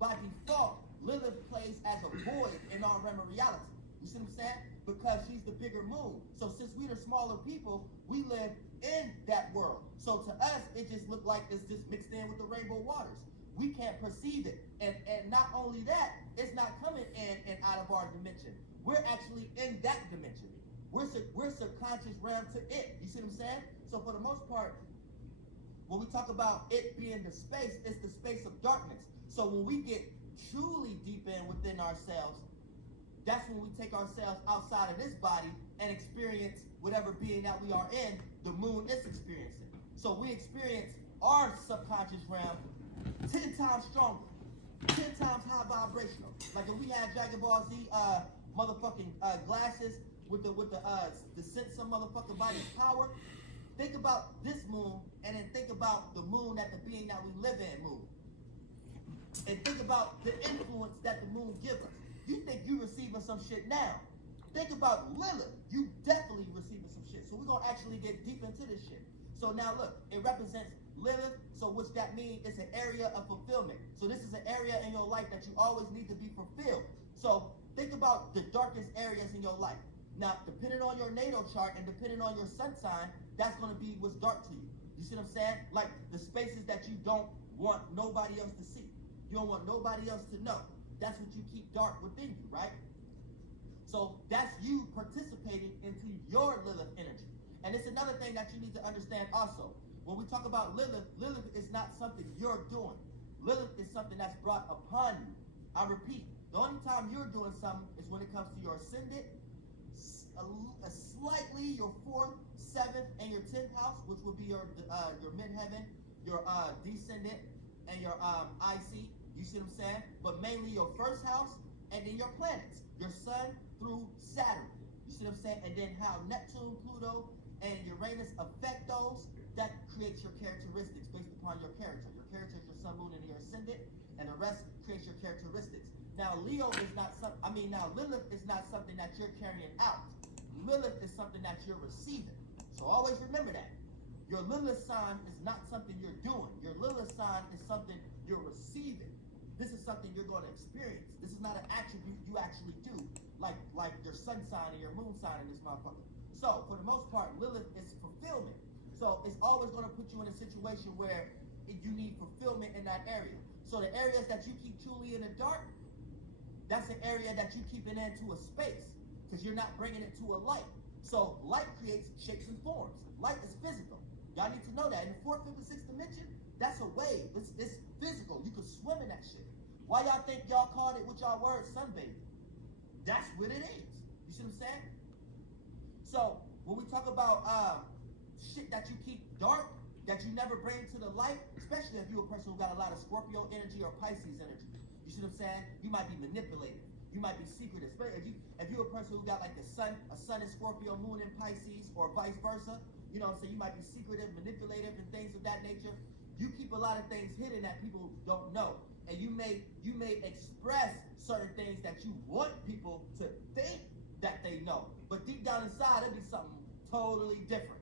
by default, Lilith plays as a void in our realm of reality. You see what I'm saying? Because she's the bigger moon. So since we're the smaller people, we live in that world. So to us, it just looked like it's just mixed in with the rainbow waters. We can't perceive it. And not only that, it's not coming in and out of our dimension. We're actually in that dimension. We're subconscious realm to it. You see what I'm saying? So for the most part, when we talk about it being the space, it's the space of darkness. So when we get truly deep in within ourselves, that's when we take ourselves outside of this body and experience whatever being that we are in, the moon is experiencing. So we experience our subconscious realm 10 times stronger, 10 times high vibrational. Like if we had Dragon Ball Z motherfucking glasses with the sense of motherfucking body's power, think about this moon and then think about the moon that the being that we live in moon. And think about the influence that the moon gives us. You think you receiving some shit now. Think about Lilith. You definitely receiving some shit. So we're going to actually get deep into this shit. So now look, it represents Lilith. So which that means it's an area of fulfillment. So this is an area in your life that you always need to be fulfilled. So think about the darkest areas in your life. Now, depending on your natal chart and depending on your sun sign, that's going to be what's dark to you. You see what I'm saying? Like the spaces that you don't want nobody else to see. You don't want nobody else to know. That's what you keep dark within you, right? So that's you participating into your Lilith energy. And it's another thing that you need to understand also. When we talk about Lilith, Lilith is not something you're doing. Lilith is something that's brought upon you. I repeat, the only time you're doing something is when it comes to your ascendant, slightly your 4th, 7th, and your 10th house, which would be your midheaven, your descendant, and your IC. You see what I'm saying? But mainly your first house and then your planets, your sun through Saturn. You see what I'm saying? And then how Neptune, Pluto, and Uranus affect those, that creates your characteristics based upon your character. Your character is your sun, moon, and your ascendant, and the rest creates your characteristics. Now, Leo is not Lilith is not something that you're carrying out. Lilith is something that you're receiving. So always remember that. Your Lilith sign is not something you're doing. Your Lilith sign is something you're receiving. This is something you're going to experience. This is not an attribute you actually do, like your sun sign and your moon sign in this motherfucker. So, for the most part, Lilith is fulfillment. So, it's always going to put you in a situation where you need fulfillment in that area. So, the areas that you keep truly in the dark, that's an area that you keep it into a space because you're not bringing it to a light. So, light creates shapes and forms. Light is physical. Y'all need to know that. In the 4th, 5th, and 6th dimension, that's a wave. It's physical. You can swim in that shit. Why y'all think y'all called it with y'all words sunbathing? That's what it is. You see what I'm saying? So when we talk about shit that you keep dark, that you never bring to the light, especially if you're a person who got a lot of Scorpio energy or Pisces energy, you see what I'm saying? You might be manipulated. You might be secretive. If you're a person who got like a sun in Scorpio, moon in Pisces, or vice versa, you know what I'm saying? You might be secretive, manipulative, and things of that nature. You keep a lot of things hidden that people don't know. And you may express certain things that you want people to think that they know. But deep down inside, it'd be something totally different.